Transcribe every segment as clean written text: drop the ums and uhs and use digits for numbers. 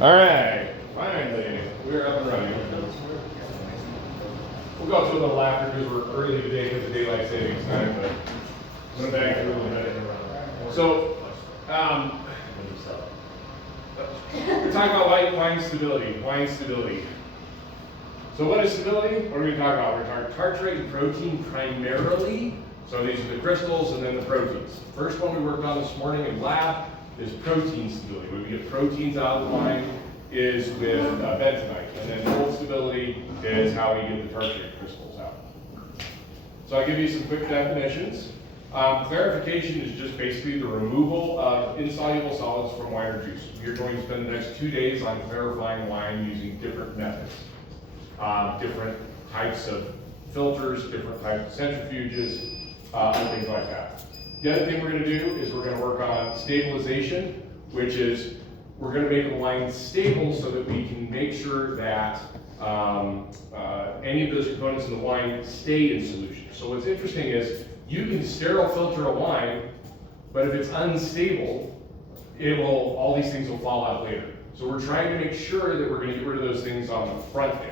All right, finally, we're up and running. We'll go to a little after because we're early today because of daylight savings time, but I'm going to back through a little bit. So, we're talking about wine stability. So what is stability? What are we talking about? We're talking tartrate and protein primarily. So these are the crystals and then the proteins. First one we worked on this morning in lab is protein stability. When we get proteins out of the wine is with bentonite. And then cold stability is how we get the tartrate crystals out. So I'll give you some quick definitions. Clarification is just basically the removal of insoluble solids from wine or juice. We're going to spend the next 2 days on clarifying wine using different methods. Different types of filters, different types of centrifuges, and things like that. The other thing we're going to do is we're going to work on stabilization, which is we're going to make the wine stable so that we can make sure that any of those components in the wine stay in solution. So what's interesting is you can sterile filter a wine, but if it's unstable, all these things will fall out later. So we're trying to make sure that we're going to get rid of those things on the front end.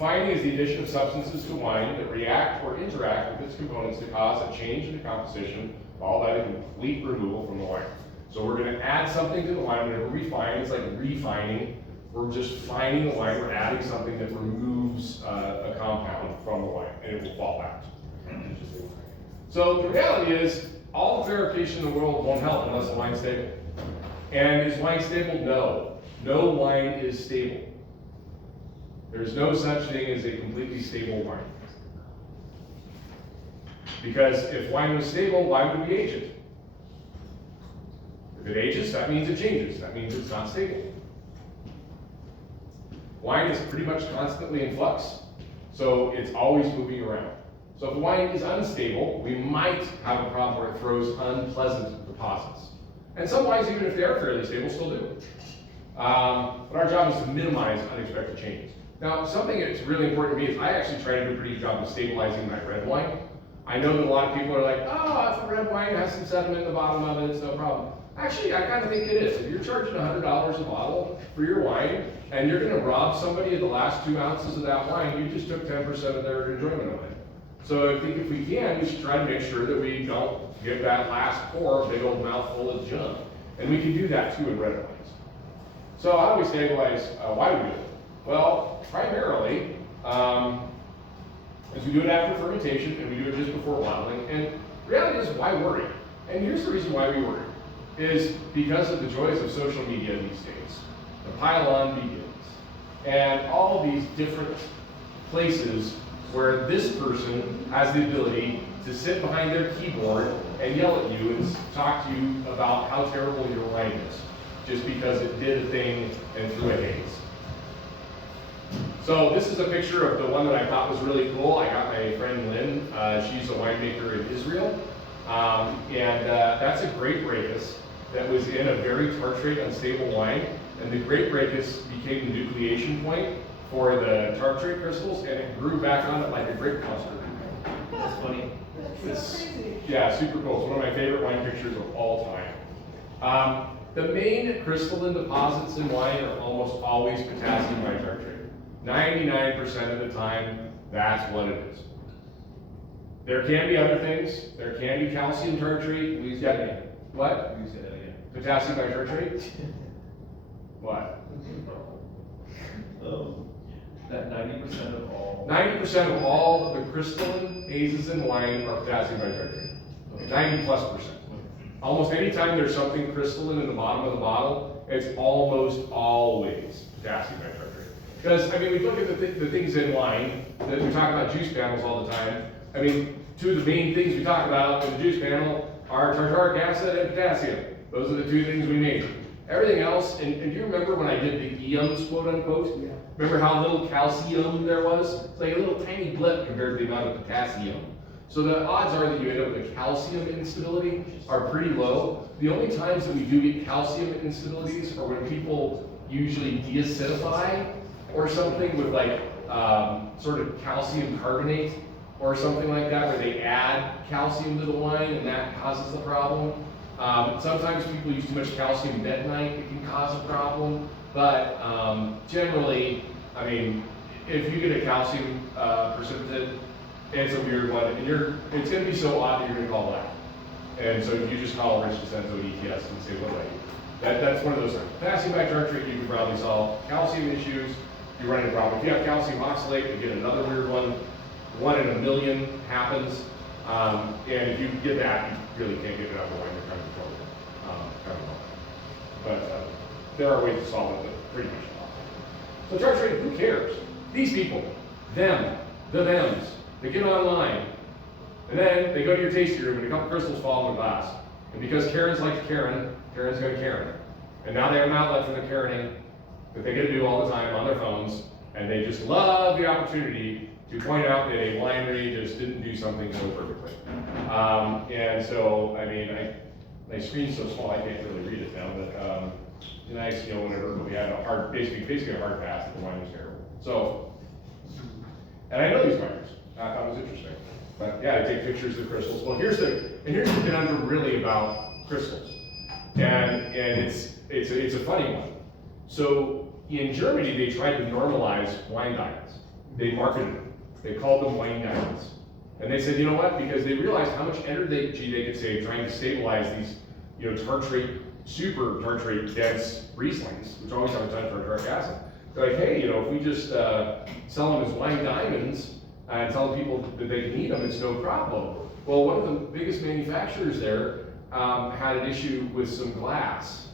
Finding is the addition of substances to wine that react or interact with its components to cause a change in the composition, followed by the complete removal from the wine. So we're going to add something to the wine. Whenever we find, it's like refining. We're just finding the wine. We're adding something that removes a compound from the wine, and it will fall out. So the reality is, all the clarification in the world won't help unless the wine's stable. And is wine stable? No. No wine is stable. There's no such thing as a completely stable wine. Because if wine was stable, why would we age it? If it ages, that means it changes. That means it's not stable. Wine is pretty much constantly in flux, so it's always moving around. So if the wine is unstable, we might have a problem where it throws unpleasant deposits. And some wines, even if they are fairly stable, still do. But our job is to minimize unexpected changes. Now, something that's really important to me is I actually try to do a pretty good job of stabilizing my red wine. I know that a lot of people are like, oh, if a red wine has some sediment in the bottom of it, it's no problem. Actually, I kind of think it is. If you're charging $100 a bottle for your wine, and you're going to rob somebody of the last 2 ounces of that wine, you just took 10% of their enjoyment of it. So I think if we can, we should try to make sure that we don't give that last pour a big old mouthful of junk. And we can do that too in red wines. So how do we stabilize? Why do we do it? Well, primarily, as we do it after fermentation, and we do it just before bottling. And reality is, why worry? And here's the reason why we worry, is because of the joys of social media these days. The pile-on begins. And all these different places where this person has the ability to sit behind their keyboard and yell at you and talk to you about how terrible your wine is, just because it did a thing and threw a haze. So this is a picture of the one that I thought was really cool. I got my friend Lynn. She's a winemaker in Israel. That's a grape rachis that was in a very tartrate unstable wine. And the grape rachis became the nucleation point for the tartrate crystals, and it grew back on it like a grape cluster. That's funny. That's so crazy. Yeah, super cool. It's one of my favorite wine pictures of all time. The main crystalline deposits in wine are almost always potassium bitartrate. 99% of the time, that's what it is. There can be other things. There can be calcium tartrate. Will you say that again? What? Will you say that again? Potassium bitartrate? What? That 90% of all. 90% of all the crystalline hazes in wine are potassium bitartrate. 90+%. Almost any time there's something crystalline in the bottom of the bottle, it's almost always potassium bitartrate. Because, I mean, we look at the things in wine, that we talk about juice panels all the time. I mean, two of the main things we talk about in the juice panel are tartaric acid and potassium. Those are the two things we measure. Everything else, and do you remember when I did the EMs, quote unquote? Yeah. Remember how little calcium there was? It's like a little tiny blip compared to the amount of potassium. So the odds are that you end up with a calcium instability are pretty low. The only times that we do get calcium instabilities are when people usually deacidify or something with like sort of calcium carbonate or something like that, where they add calcium to the wine and that causes the problem. Sometimes people use too much calcium bentonite, it can cause a problem, but generally, I mean, if you get a calcium precipitate, it's a weird one, and it's going to be so odd that you're going to call that. And so you just call Rich DeCenzo ETS and say, what do I do? That's one of those things. Potassium bitartrate, you can probably solve. Calcium issues, you run into a problem. If you have calcium oxalate, you get another weird one. 1 in a million happens. And if you get that, you really can't get it out of the wine. You're kind of in trouble. But there are ways to solve it, but pretty much not. So tartrate, who cares? These people, them, the thems, they get online, and then they go to your tasting room and a couple crystals fall in the glass. And because Karens like to Karen, Karen's going to Karen. And now they have an outlet for their Karening that they get to do all the time on their phones, and they just love the opportunity to point out that a winery just didn't do something so perfectly. And so, I mean, my screen's so small I can't really read it now, but it's nice, you know, whenever we had basically a hard pass that the wine was terrible. So, and I know these wineries. I thought it was interesting. But yeah, I take pictures of the crystals. Well, here's the conundrum really about crystals. And it's a funny one. So in Germany, they tried to normalize wine diamonds. They marketed them. They called them wine diamonds. And they said, you know what? Because they realized how much energy they could save trying to stabilize these, you know, tartrate, super tartrate dense Rieslings, which always have a ton of tartaric acid. They're like, hey, you know, if we just sell them as wine diamonds and tell people that they can eat them, it's no problem. Well, one of the biggest manufacturers there had an issue with some glass,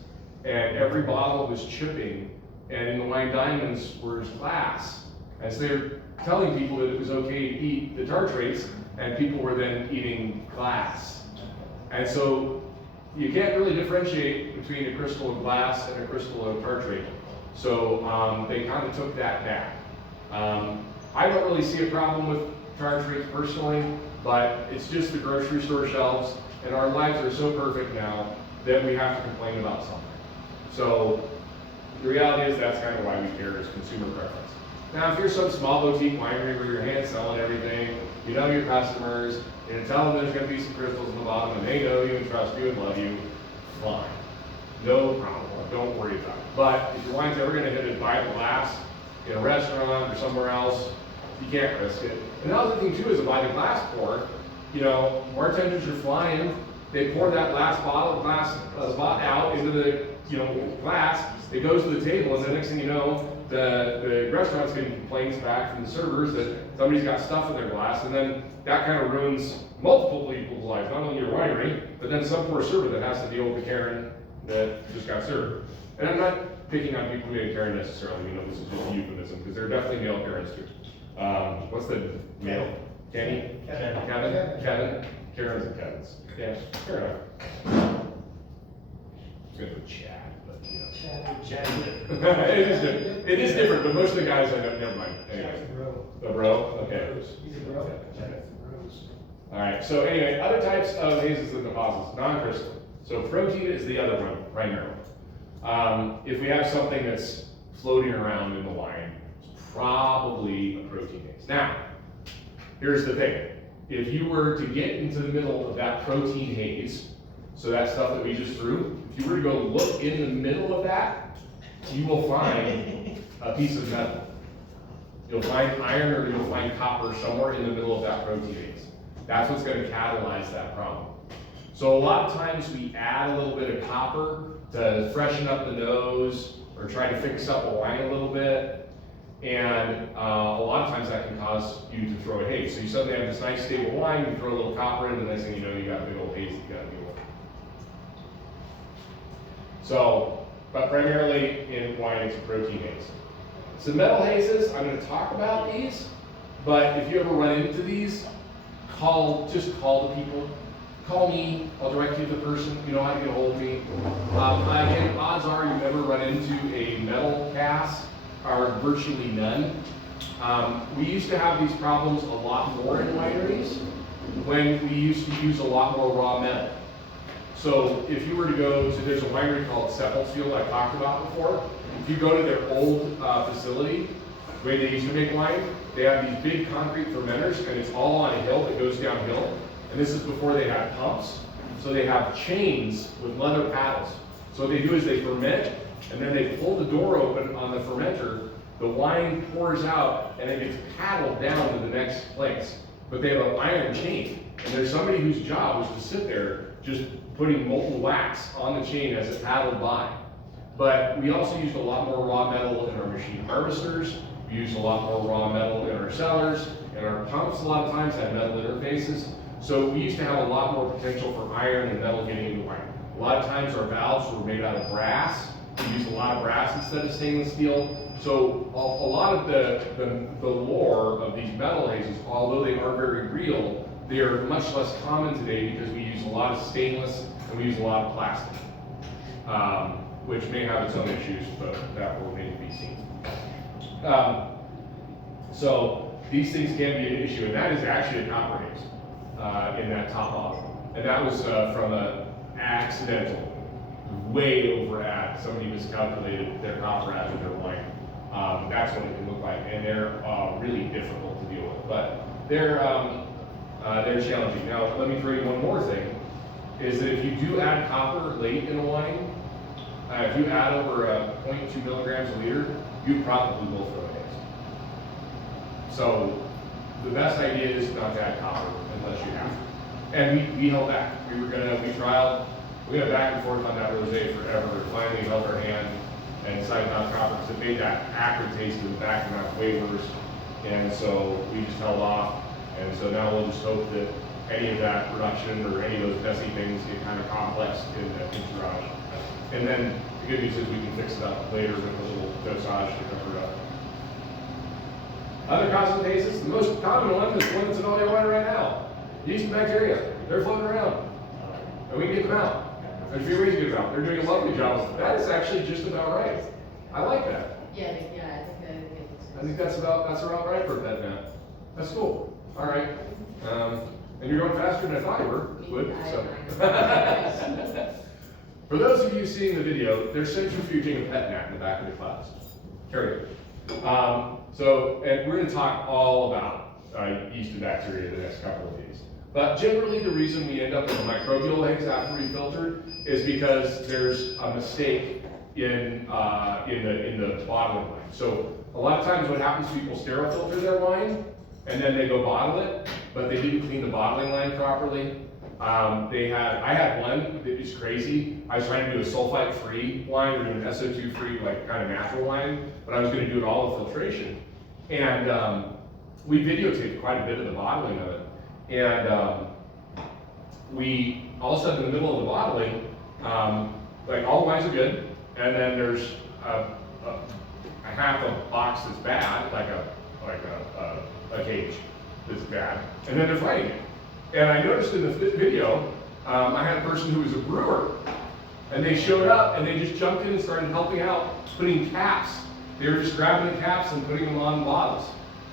and every bottle was chipping, and in the wine diamonds was glass. And so they're telling people that it was okay to eat the tartrates, and people were then eating glass. And so you can't really differentiate between a crystal of glass and a crystal of tartrate. So they kind of took that back. I don't really see a problem with tartrates personally, but it's just the grocery store shelves, and our lives are so perfect now that we have to complain about something. So the reality is that's kind of why we care, is consumer preference. Now, if you're some small boutique winery where you're hand selling everything, you know your customers, and tell them there's going to be some crystals in the bottom, and they know you and trust you and love you, fine. No problem. Don't worry about it. But if your wine's ever going to hit it by the glass in a restaurant or somewhere else, you can't risk it. And another thing too is a by the glass pour. You know, bartenders are flying. They pour that last bottle of glass spot out into the glass. It goes to the table, and the next thing you know, the restaurant's getting complaints back from the servers that somebody's got stuff in their glass, and then that kind of ruins multiple people's lives, not only your winery, but then some poor server that has to deal with the Karen that just got served. And I'm not picking on people who ain't Karen necessarily, you know, this is just a euphemism, because there are definitely male Karens too. What's the male? Kenny? Kevin? Karens and Kevins. Yeah, fair enough. It's good for Chad, but you know. Chad. It is different, but most of the guys I know, never mind. Anyway. A bro? Okay. He's a bro. All right, so anyway, other types of hazes and deposits, non-crystal. So protein is the other one, primarily. If we have something that's floating around in the wine, it's probably a protein haze. Now, here's the thing. If you were to get into the middle of that protein haze, so that stuff that we just threw, if you were to go look in the middle of that, you will find a piece of metal. You'll find iron or you'll find copper somewhere in the middle of that protein haze. That's what's going to catalyze that problem. So a lot of times we add a little bit of copper to freshen up the nose or try to fix up a wine a little bit. And a lot of times that can cause you to throw a haze. So you suddenly have this nice stable wine, you throw a little copper in, and the next thing you know, you got a big old haze that you got to deal with. So, but primarily in wine, it's a protein haze. So metal hazes, I'm going to talk about these, but if you ever run into these, just call the people. Call me, I'll direct you to the person, you know how to get a hold of me. Again, odds are you never run into a metal cast, are virtually none. We used to have these problems a lot more in wineries when we used to use a lot more raw metal. So if you were to go to, there's a winery called Seppeltsfield I talked about before. If you go to their old facility, the way they used to make wine, they have these big concrete fermenters, and it's all on a hill that goes downhill. And this is before they had pumps. So they have chains with leather paddles. So what they do is they ferment, and then they pull the door open on the fermenter, the wine pours out, and it gets paddled down to the next place. But they have an iron chain, and there's somebody whose job was to sit there just putting molten wax on the chain as it paddled by. But we also used a lot more raw metal in our machine harvesters. We used a lot more raw metal in our cellars, and our pumps a lot of times had metal interfaces. So we used to have a lot more potential for iron and metal getting into wine. A lot of times our valves were made out of brass. We used a lot of brass instead of stainless steel. So a lot of the lore of these metal hazes, although they are very real, they are much less common today because we use a lot of stainless and we use a lot of plastic, which may have its own issues, but that will remain to be seen. So these things can be an issue, and that is actually a copper haze in that top bottle. And that was from an accidental, way over add. Somebody miscalculated their copper add in their wine. That's what it can look like, and they're really difficult to deal with. But they're challenging. Now, let me throw you one more thing, is that if you do add copper late in a wine, if you add over 0.2 milligrams a liter, you probably will throw a haze. So the best idea is not to add copper unless you have to. And we held back. We trialed, we went back and forth on that rosé forever, and finally held our hand and decided not copper because it made that acrid taste in the back of my mouth way worse. And so we just held off. And so now we'll just hope that any of that production or any of those messy things get kind of complex in the garage. And then the good news is we can fix it up later with a little dosage to cover it up. Other causes of hazes, the most common one is one that's in all your wine right now. Yeast and bacteria, they're floating around. And we can get them out. There's a few ways to get them out. They're doing a lovely job. That is actually just about right. I like that. Yeah, I think that's about right for a pet nap. That's cool. All right. And you're going faster than I thought you would. So. For those of you seeing the video, they're centrifuging a pet nap in the back of the class. Carry on. And we're going to talk all about yeast and bacteria the next couple of days. But generally, the reason we end up with a microbial haze after we filtered is because there's a mistake in the bottling line. So a lot of times, what happens is people sterile filter their wine, and then they go bottle it, but they didn't clean the bottling line properly. I had one that was crazy. I was trying to do a sulfite-free wine or an SO2-free, like kind of natural wine, but I was going to do it all with filtration. And we videotaped quite a bit of the bottling of it. And we all of a sudden in the middle of the bottling, like all the wines are good, and then there's a half a box that's bad, like a cage that's bad, and then they're fighting it. And I noticed in the video, I had a person who was a brewer, and they showed up and they just jumped in and started helping out, putting caps. They were just grabbing the caps and putting them on bottles.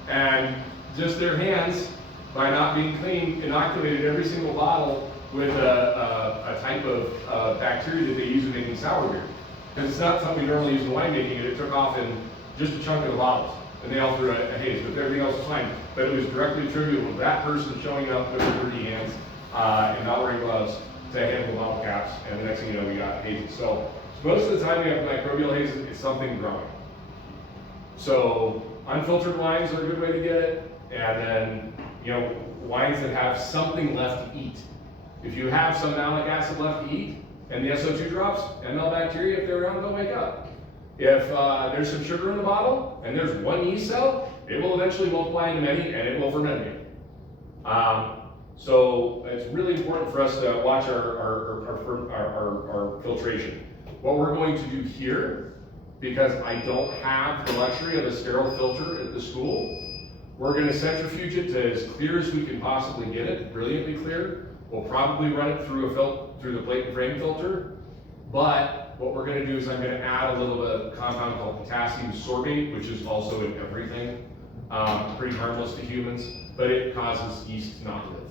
And just their hands, by not being clean, inoculated every single bottle with a type of bacteria that they use in making sour beer. Because it's not something we normally use in winemaking, and it took off in just a chunk of the bottles. And they all threw a haze, but everything else was fine. But it was directly attributable to that person showing up with their dirty hands and not wearing gloves to handle bottle caps, and the next thing you know, we got hazes. So most of the time we have microbial hazes, it's something growing. So unfiltered wines are a good way to get it, and then wines that have something left to eat. If you have some malic acid left to eat, and the SO2 drops, ML bacteria, if they're around, they'll wake up. If there's some sugar in the bottle, and there's one yeast cell, it will eventually multiply into many, and it will ferment. So it's really important for us to watch our filtration. What we're going to do here, because I don't have the luxury of a sterile filter at the school, we're going to centrifuge it to as clear as we can possibly get it, brilliantly clear. We'll probably run it through the plate and frame filter, but what we're going to do is I'm going to add a little bit of a compound called potassium sorbate, which is also in everything. Pretty harmless to humans, but it causes yeast not to live.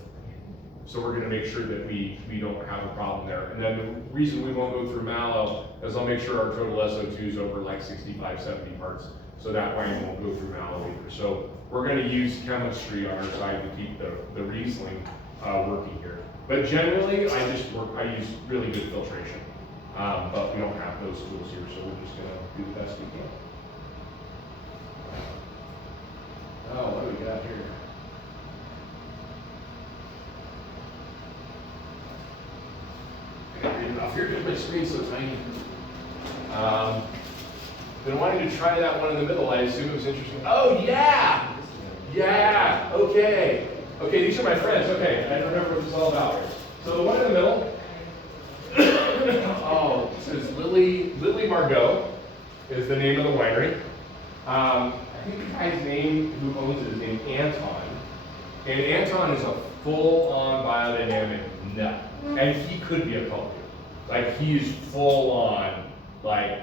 So we're going to make sure that we don't have a problem there. And then the reason we won't go through mallow is I'll make sure our total SO2 is over like 65, 70 parts, so that wine won't go through mallow either. So we're going to use chemistry on our side to keep the Riesling working here. But generally, I use really good filtration. But we don't have those tools here, so we're just gonna do the best we can. Oh, what do we got here? I gotta read it off here because my screen's so tiny. Been wanting to try that one in the middle. I assume it was interesting. Oh yeah! Yeah, okay. Okay, these are my friends. Okay, I don't remember what this is all about. So the one in the middle, oh, it says Lily Margot is the name of the winery. I think the guy's name who owns it is named Anton. And Anton is a full-on biodynamic nut. And he could be a culprit. Like, he's full-on, like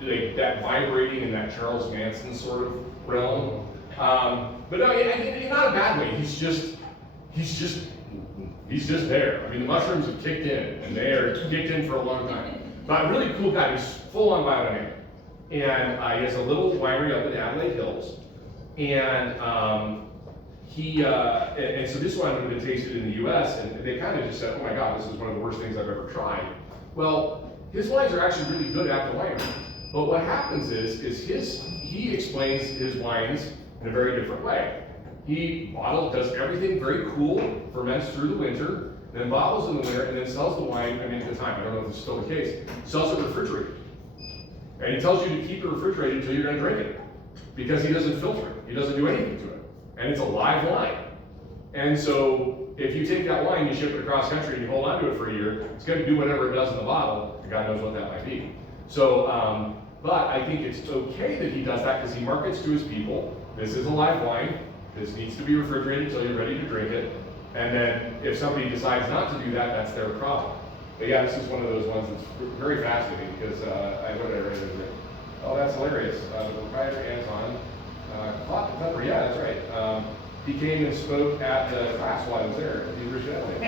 that vibrating in that Charles Manson sort of realm. But no, in not a bad way. He's just there. I mean, the mushrooms have kicked in, and they are kicked in for a long time. But a really cool guy. He's full-on biodynamic. And he has a little winery up in the Adelaide Hills. And and so this wine would have been tasted in the US, and they kind of just said, oh my God, this is one of the worst things I've ever tried. Well, his wines are actually really good at the winery. But what happens is he explains his wines in a very different way. He does everything very cool, ferments through the winter, then bottles in the winter, and then sells the wine, I mean at the time, I don't know if this is still the case, sells it refrigerated. And he tells you to keep it refrigerated until you're gonna drink it. Because he doesn't filter it, he doesn't do anything to it. And it's a live wine. And so if you take that wine, you ship it across country, and you hold on to it for a year, it's gonna do whatever it does in the bottle, and God knows what that might be. So, but I think it's okay that he does that because he markets to his people, this is a live wine, this needs to be refrigerated until you're ready to drink it. And then if somebody decides not to do that, that's their problem. But yeah, this is one of those ones that's very fascinating because I read it. Oh, that's hilarious. The proprietor Anton, Pepper, yeah, that's right. He came and spoke at the class while I was there, the originality.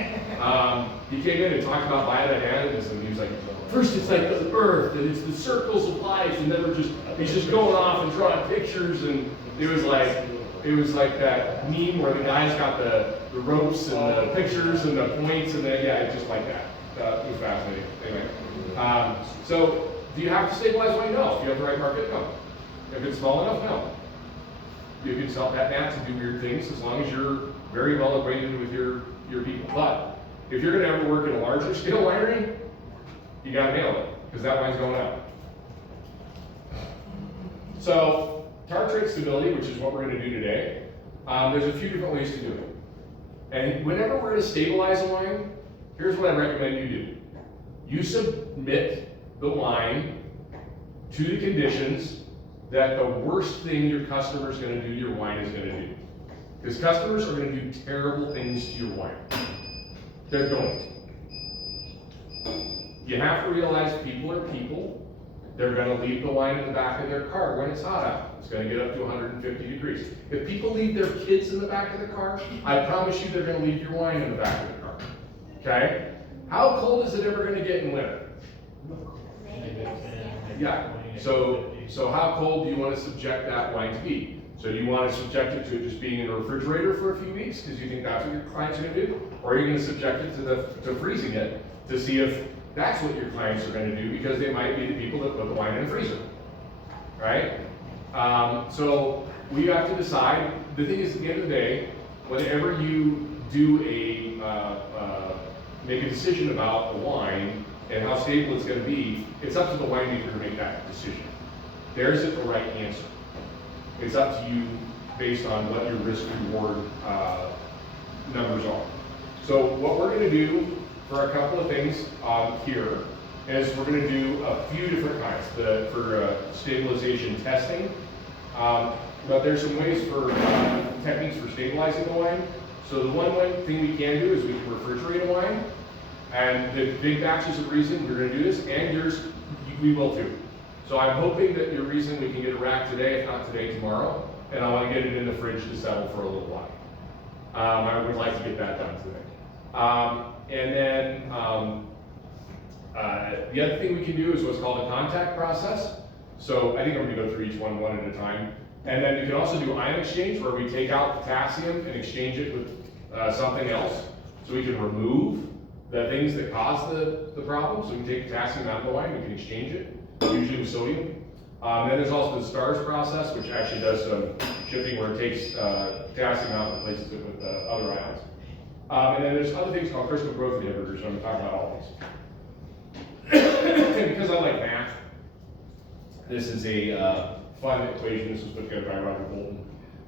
He came in and talked about biodynamics, and he was like, first it's like the earth, and it's the circles of life, and then he's just going off and drawing pictures, and it was like that meme where the guy's got the ropes and the pictures and the points, and then, yeah, it's just like that. It was fascinating. Anyway, so do you have to stabilize wine? No. If you have the right market, no. If it's small enough, no. You can sell pet nats and do weird things as long as you're very well acquainted with your people. But if you're going to ever work in a larger scale winery, you got to nail it because that wine's going out. So tartrate stability, which is what we're going to do today, there's a few different ways to do it. And whenever we're going to stabilize a wine, here's what I recommend you do. You submit the wine to the conditions that the worst thing your customer is going to do your wine is going to do. Because customers are going to do terrible things to your wine. They're going to. You have to realize people are people. They're going to leave the wine in the back of their car when it's hot out. It's going to get up to 150 degrees. If people leave their kids in the back of their car, I promise you they're going to leave your wine in the back of their car. Okay? How cold is it ever going to get in winter? Yeah. So how cold do you want to subject that wine to be? So do you want to subject it to just being in a refrigerator for a few weeks because you think that's what your client's going to do? Or are you going to subject it to freezing it to see if that's what your clients are going to do, because they might be the people that put the wine in the freezer, right? So we have to decide. The thing is, at the end of the day, whenever you do make a decision about a wine and how stable it's going to be, it's up to the winemaker to make that decision. There isn't the right answer. It's up to you based on what your risk-reward numbers are. So what we're going to do for a couple of things here is we're going to do a few different kinds for stabilization testing. But there's some ways for techniques for stabilizing the wine. So the one thing we can do is we can refrigerate a wine. And the big batches of Riesling, we're going to do this, and yours, we will too. So I'm hoping that your Riesling, we can get a rack today, if not today, tomorrow. And I want to get it in the fridge to settle for a little while. I would like to get that done today. And then the other thing we can do is what's called a contact process. So I think I'm going to go through each one at a time. And then you can also do ion exchange, where we take out potassium and exchange it with something else. so we can remove the things that cause the problem. So we can take potassium out of the wine, we can exchange it, usually with sodium. Then there's also the STARS process, which actually does some shifting where it takes potassium out and replaces it with other ions. And then there's other things called crystal growth inhibitors, and I'm going to talk about all these. And because I like math, this is a fun equation. This was put together by Robert Bolton.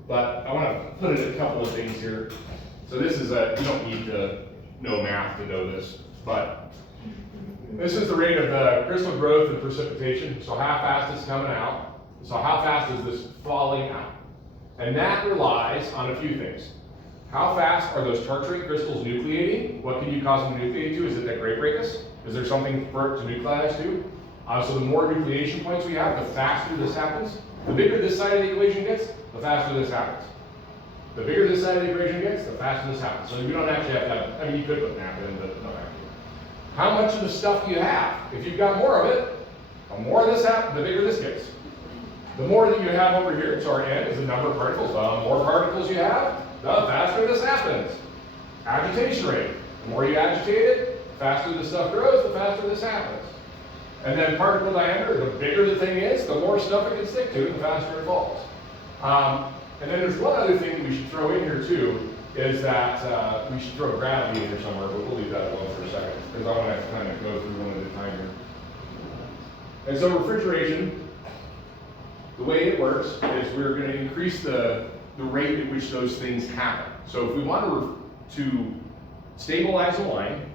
But I want to put in a couple of things here. So this is you don't need to know math to know this, but this is the rate of the crystal growth and precipitation. So how fast it's coming out. So how fast is this falling out? And that relies on a few things. How fast are those tartrate crystals nucleating? What can you cause them to nucleate to? Is it that grape rachis? Is there something for it to nucleize to? So the more nucleation points we have, the faster this happens. The bigger this side of the equation gets, the faster this happens. The bigger this side of the equation gets, the faster this happens. So you don't actually have to have, I mean, you could put math in, but no actually. How much of the stuff do you have? If you've got more of it, the more this happens, the bigger this gets. The more that you have over here, so our n is the number of particles. The more particles you have, the faster this happens. Agitation rate. The more you agitate it, the faster the stuff grows, the faster this happens. And then particle diameter, the bigger the thing is, the more stuff it can stick to, and the faster it falls. And then there's one other thing that we should throw in here too, is that we should throw gravity in here somewhere, but we'll leave that alone for a second, because I want to kind of go through one at a time here. And so refrigeration, the way it works is we're going to increase the rate at which those things happen. So if we want to stabilize a wine,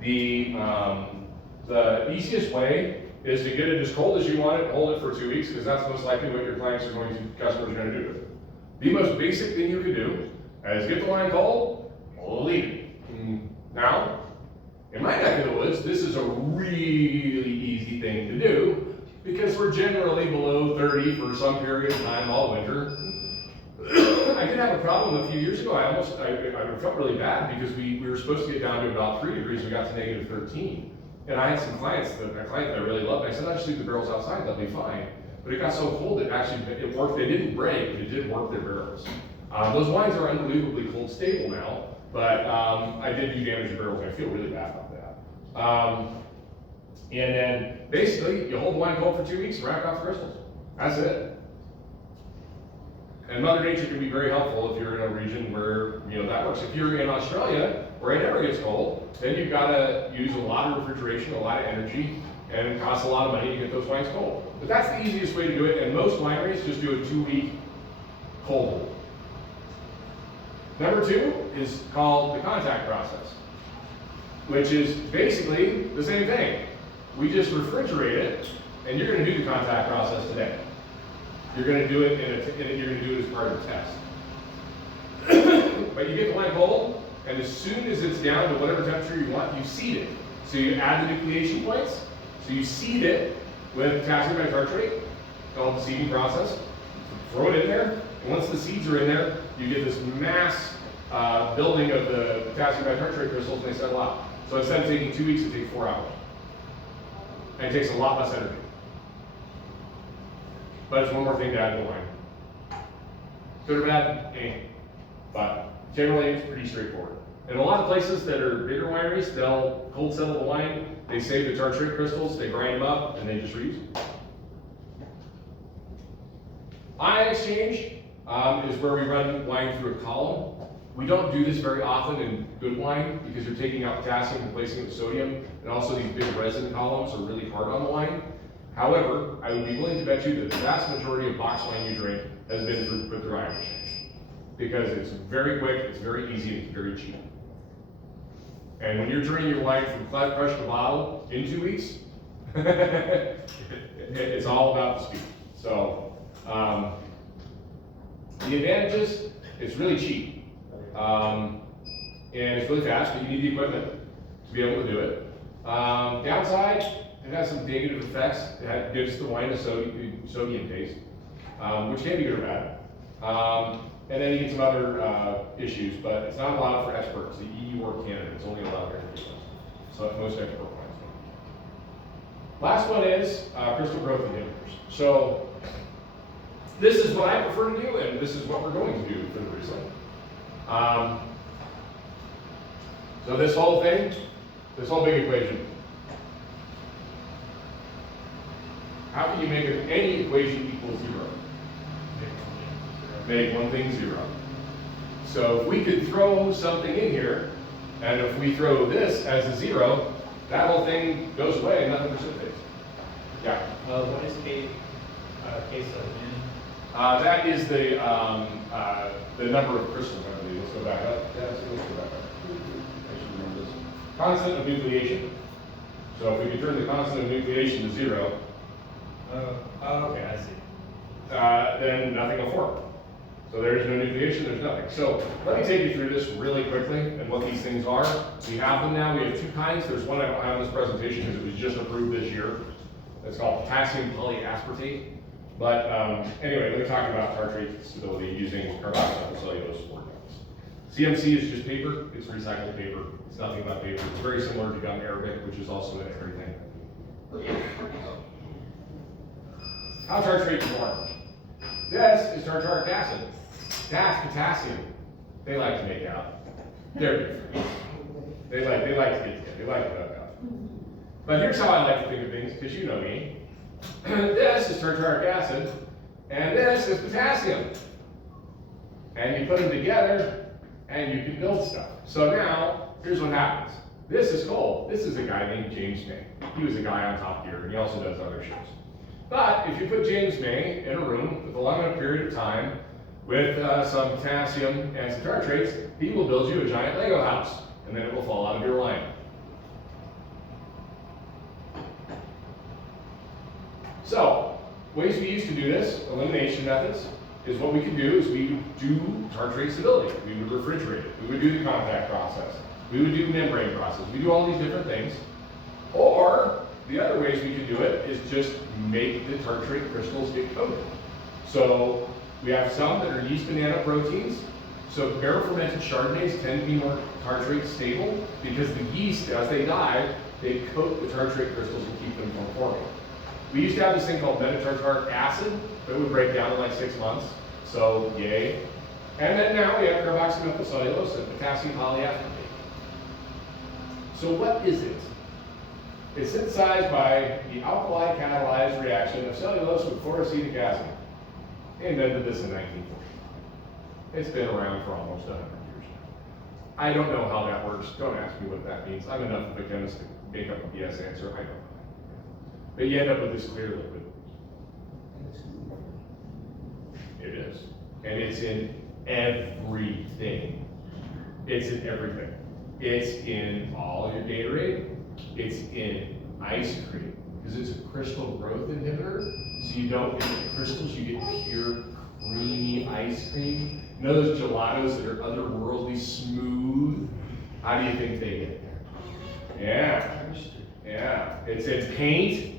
the easiest way is to get it as cold as you want it, hold it for 2 weeks, because that's most likely what your clients are going to, customers are going to do with it. The most basic thing you can do is get the wine cold, leave it. Now, in my neck of the woods, this is a really easy thing to do, because we're generally below 30 for some period of time all winter. I did have a problem a few years ago. I felt really bad because we were supposed to get down to about 3 degrees. We got to negative 13. And I had some clients, a client that I really loved, and I said, I'll just leave the barrels outside, they'll be fine. But it got so cold, it worked. They didn't break, but it did work their barrels. Those wines are unbelievably cold stable now, but I did do damage to barrels, and I feel really bad about that. And then basically, you hold the wine cold for 2 weeks and rack off the crystals. That's it. And Mother Nature can be very helpful if you're in a region where that works. If you're in Australia, where it never gets cold, then you've got to use a lot of refrigeration, a lot of energy, and it costs a lot of money to get those wines cold. But that's the easiest way to do it, and most wineries just do a 2-week cold hold. Number 2 is called the contact process, which is basically the same thing. We just refrigerate it, and you're going to do the contact process today. You're going to do it you're going to do it as part of the test. But you get the wine cold, and as soon as it's down to whatever temperature you want, you seed it. So you add the nucleation points. So you seed it with potassium bitartrate, called the seeding process. Throw it in there, and once the seeds are in there, you get this mass building of the potassium bitartrate crystals, and they settle out. So instead of taking 2 weeks, it takes 4 hours. And it takes a lot less energy. But it's one more thing to add to the wine. Good or bad? But generally, it's pretty straightforward. In a lot of places that are bigger wineries, they'll cold settle the wine, they save the tartrate crystals, they grind them up, and they just reuse them. Ion exchange is where we run wine through a column. We don't do this very often in good wine because you're taking out potassium and replacing it with sodium, and also these big resin columns are really hard on the wine. However, I would be willing to bet you that the vast majority of box wine you drink has been put through ion exchange, because it's very quick, it's very easy, and it's very cheap. And when you're turning your wine from crush to bottle in 2 weeks, it's all about the speed. So, the advantages, it's really cheap. And it's really fast, but you need the equipment to be able to do it. Downside, it has some negative effects. It gives the wine a sodium taste, which can be good or bad. And then you get some other issues, but it's not allowed for experts, the EU or Canada. It's only allowed here in the US. So most expert wines. Last one is crystal growth inhibitors. So this is what I prefer to do, and this is what we're going to do for the Riesling. So this whole thing, this whole big equation, how can you make any equation equal 0? Make one thing 0. So if we could throw something in here, and if we throw this as a 0, that whole thing goes away and nothing precipitates. Yeah? What is case of N? That is the number of crystals, I believe. Let's go back up. Yeah, let's go back up. I should remember this. Constant of nucleation. So if we could turn the constant of nucleation to 0, Okay, I see. then nothing will form. So there's no nucleation, there's nothing. So let me take you through this really quickly and what these things are. We have them now. We have 2 kinds. There's one I don't have in this presentation because it was just approved this year. It's called potassium polyaspartate. But anyway, we're talking about tartrate stability using carboxyl cellulose. CMC is just paper. It's recycled paper. It's nothing but paper. It's very similar to gum arabic, which is also in everything. How tartrate form? This is tartaric acid. That's potassium. They like to make out. They're different. They like to get together. They like to hook up. But here's how I like to think of things, because you know me. This is tartaric acid, and this is potassium. And you put them together, and you can build stuff. So now, here's what happens. This is cool. This is a guy named James May. He was a guy on Top Gear, and he also does other shows. But if you put James May in a room with a long enough period of time, with some potassium and some tartrates, he will build you a giant Lego house, and then it will fall out of your line. So, ways we used to do this, elimination methods, is what we could do is we would do tartrate stability. We would refrigerate it. We would do the contact process. We would do membrane process. We do all these different things. Or, the other ways we could do it is just make the tartrate crystals get coated. So, we have some that are yeast banana proteins. So, barrel fermented Chardonnays tend to be more tartrate stable because the yeast, as they die, they coat the tartrate crystals and keep them from forming. We used to have this thing called metatartaric acid, but it would break down in like 6 months, so yay. And then now we have carboxymethylcellulose and potassium polyaspartate. So what is it? It's synthesized by the alkali catalyzed reaction of cellulose with chloroacetic acid. They invented this in 1940. It's been around for almost 100 years now. I don't know how that works. Don't ask me what that means. I'm enough of a chemist to make up a BS answer. I don't know. But you end up with this clear liquid. It is. And it's in everything. It's in everything. It's in all your Gatorade. It's in ice cream. Because it's a crystal growth inhibitor. So you don't get the crystals, you get pure creamy ice cream. You know those gelatos that are otherworldly smooth? How do you think they get there? Yeah. Yeah. It's in paint.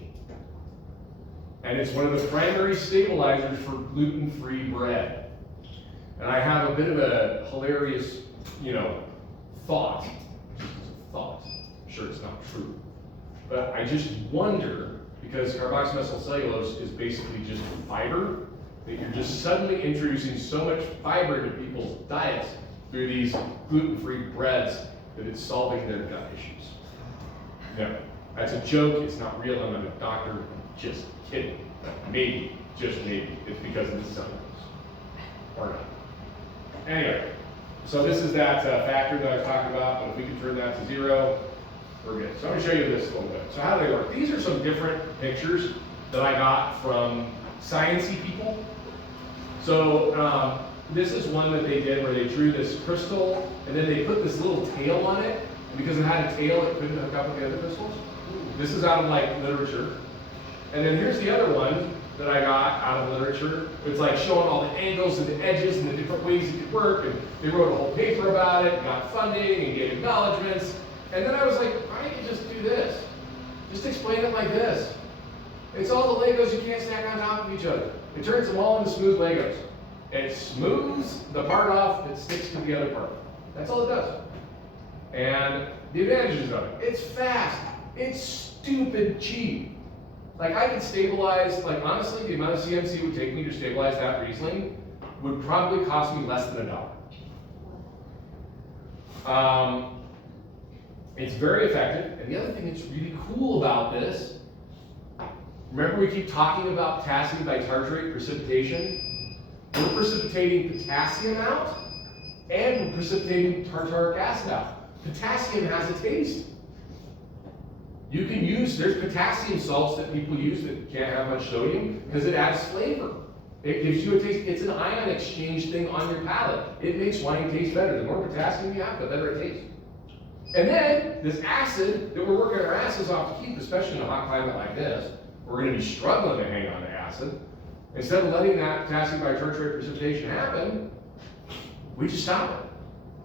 And it's one of the primary stabilizers for gluten-free bread. And I have a bit of a hilarious, thought. Thought. I'm sure it's not true. But I just wonder, because carboxymethylcellulose is basically just fiber, that you're just suddenly introducing so much fiber into people's diets through these gluten-free breads that it's solving their gut issues. No, that's a joke. It's not real. I'm not a doctor. I'm just kidding. Maybe, just maybe, it's because of the cellulose. Or not. Anyway, so this is that factor that I was talking about, but if we can turn that to 0, we're good. So I'm going to show you this a little bit. So how do they work? These are some different pictures that I got from sciencey people. So this is one that they did where they drew this crystal, and then they put this little tail on it, and because it had a tail, it couldn't hook up with the other crystals. This is out of literature. And then here's the other one that I got out of literature. It's like showing all the angles and the edges and the different ways it could work. And they wrote a whole paper about it, got funding, and gave acknowledgments. And then I was like, why don't you just do this? Just explain it like this. It's all the Legos you can't stack on top of each other. It turns them all into smooth Legos. It smooths the part off that sticks to the other part. That's all it does. And the advantages of it. It's fast. It's stupid cheap. Like I could stabilize, honestly, the amount of CMC it would take me to stabilize that Riesling would probably cost me less than $1. It's very effective, and the other thing that's really cool about this, remember we keep talking about potassium bitartrate precipitation? We're precipitating potassium out, and we're precipitating tartaric acid out. Potassium has a taste. You can use, there's potassium salts that people use that can't have much sodium because it adds flavor. It gives you a taste, it's an ion exchange thing on your palate. It makes wine taste better. The more potassium you have, the better it tastes. And then, this acid that we're working our asses off to keep, especially in a hot climate like this, we're gonna be struggling to hang on to acid. Instead of letting that potassium bitartrate precipitation happen, we just stop it.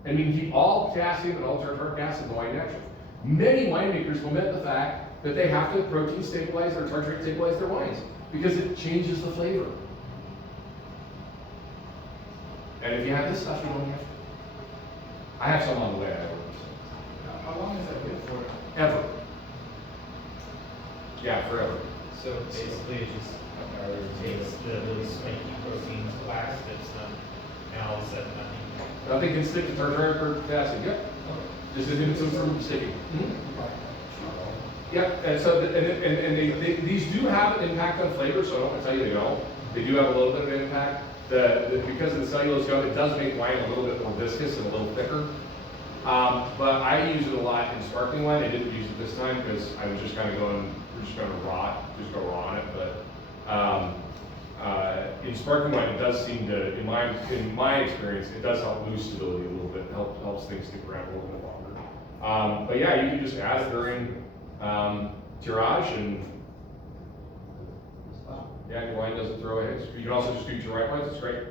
And we can keep all potassium and all tartaric acid in the wine naturally. Many winemakers lament the fact that they have to protein stabilize or tartrate stabilize their wines because it changes the flavor. And if you have this stuff, you don't have to. I have some on the way. How long is that good for? Ever. Yeah, forever. So basically it just takes the really swanky proteins, wax dips them, and all of a sudden nothing. Nothing can stick to tartaric or potassium. Yep. Just inhibits them from sticking. Yep. And so these do have an impact on flavor. So I don't want to tell you they don't. They do have a little bit of an impact. Because of the cellulose gum, it does make wine a little bit more viscous and a little thicker. But I use it a lot in sparkling wine. I didn't use it this time because I was just kind of going, we're just going to go raw on it. But in sparkling wine, it does seem to, in my experience, it does help lose stability a little bit. Helps things stick around a little bit longer. But yeah, you can just add it during tirage and. Yeah, your wine doesn't throw eggs. You can also just use your white wines, it's great.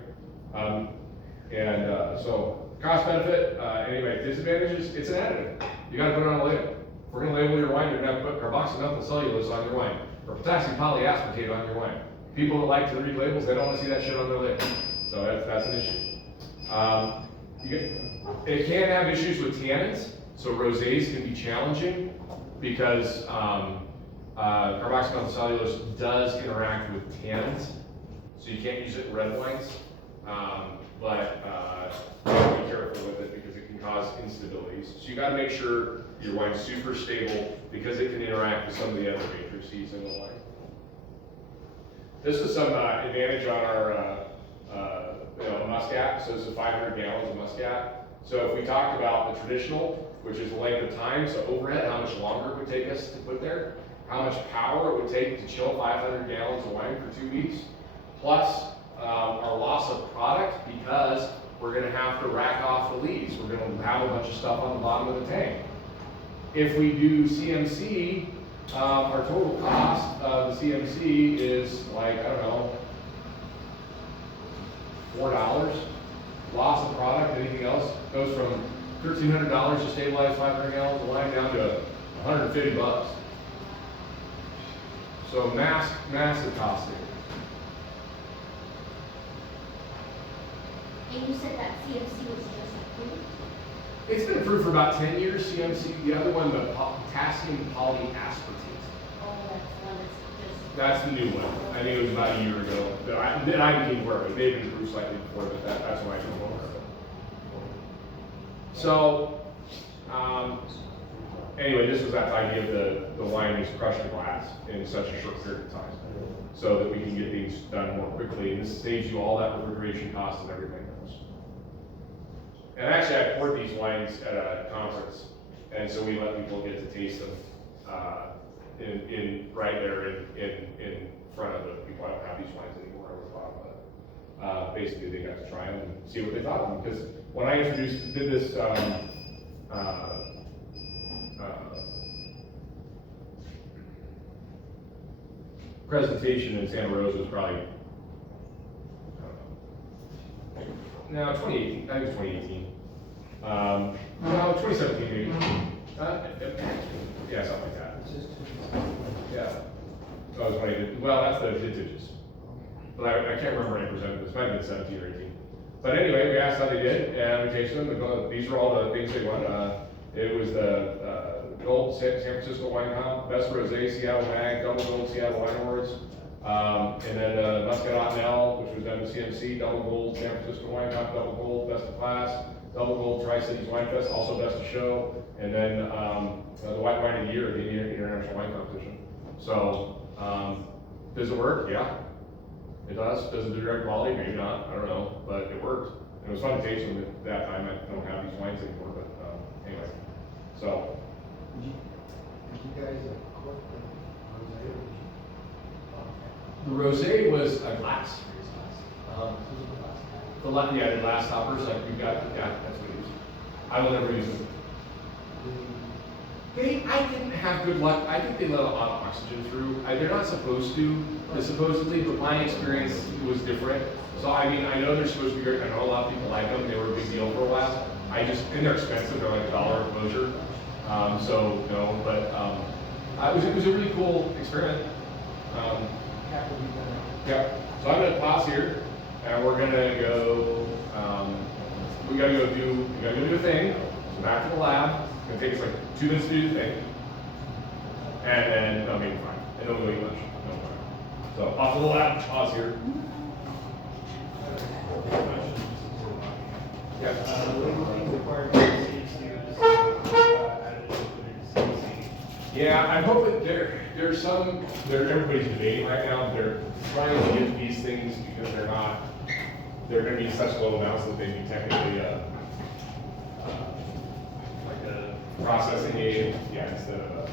So, cost benefit, anyway, disadvantages, it's an additive. You gotta put it on a label. If we're gonna label your wine, you're gonna have to put carboxymethyl cellulose on your wine, or potassium polyaspartate on your wine. People that like to read labels, they don't wanna see that shit on their label. So that's an issue. It can have issues with tannins, so rosés can be challenging because carboxymethyl cellulose does interact with tannins, so you can't use it in red wines, but be careful with it because it can cause instabilities. So you got to make sure your wine's super stable because it can interact with some of the other matrices in the wine. This is some advantage on our Muscat. So this is 500 gallons of Muscat. So if we talked about the traditional, which is the length of time, so overhead, how much longer it would take us to put there, how much power it would take to chill 500 gallons of wine for 2 weeks, plus our loss of product because we're going to have to rack off the lees. We're going to have a bunch of stuff on the bottom of the tank. If we do CMC, our total cost of the CMC is like, I don't know, $4. Loss of product, anything else, goes from $1,300 to stabilize 500 gallons of wine down to $150. So massive cost there. And you said that CMC was just approved? It's been approved for about 10 years, CMC. The other one, the potassium polyaspartate. Oh, that's the one that's That's the new one. I think it was about a year ago. Then I became aware of it. They've been approved slightly before, but that's why I came aware of it. So, anyway, this was that idea of the wine is crushed in glass in such a short period of time, so that we can get things done more quickly. And this saves you all that refrigeration cost and everything else. And actually, I poured these wines at a conference, and so we let people get to taste them right there in front of the people. I don't have these wines anymore. I was bought, but basically they got to try them and see what they thought of them. Because when I did this presentation in Santa Rosa, was probably, no, 2018. I think it was 2018. No, 2017 maybe. Yeah, something like that. Yeah. That was when I did. Well, that's the vintages. But I can't remember when I presented this. Might have been 17 or 18. But anyway, we asked how they did, and we tasted them. These are all the things they won. It was the Gold San Francisco Wine Comp, Best Rosé Seattle Mag, Double Gold Seattle Wine Awards, and then Muscat Otnell, which was done with CMC, Double Gold San Francisco Wine Comp, Double Gold Best of Class, Double Gold Tri-Cities Wine Fest, also Best of Show, and then the White Wine of the Year, the International Wine Competition. So, does it work? Yeah, it does. Does it do direct quality? Maybe not. I don't know, but it worked. And it was fun to taste them at that time. I don't have these wines anymore, but anyway. So, Did you guys cork the rosé or did you? the rosé was a glass. The glass toppers, like we've got, yeah, that's what it is. I will never use them. I didn't have good luck. I think they let a lot of oxygen through. They're not supposed to, supposedly, but my experience was different. So I mean, I know they're supposed to be great. I know a lot of people like them. They were a big deal for a while. And they're expensive. They're like $1 a closure. So no, but it was a really cool experiment. Yeah. So I'm gonna pause here, and we're gonna go. We gotta go do a thing. So back to the lab. It's gonna take us like 2 minutes to do the thing, and then no, maybe 5, and then we'll go eat lunch. No, 5. So off to the lab. Pause here. Yeah. What do you think required by the CHC was added to CHC? Yeah, I'm hoping there's everybody's debating right now. They're trying to get these things because they're going to be such low amounts that they'd be technically like a processing agent, yeah, instead of a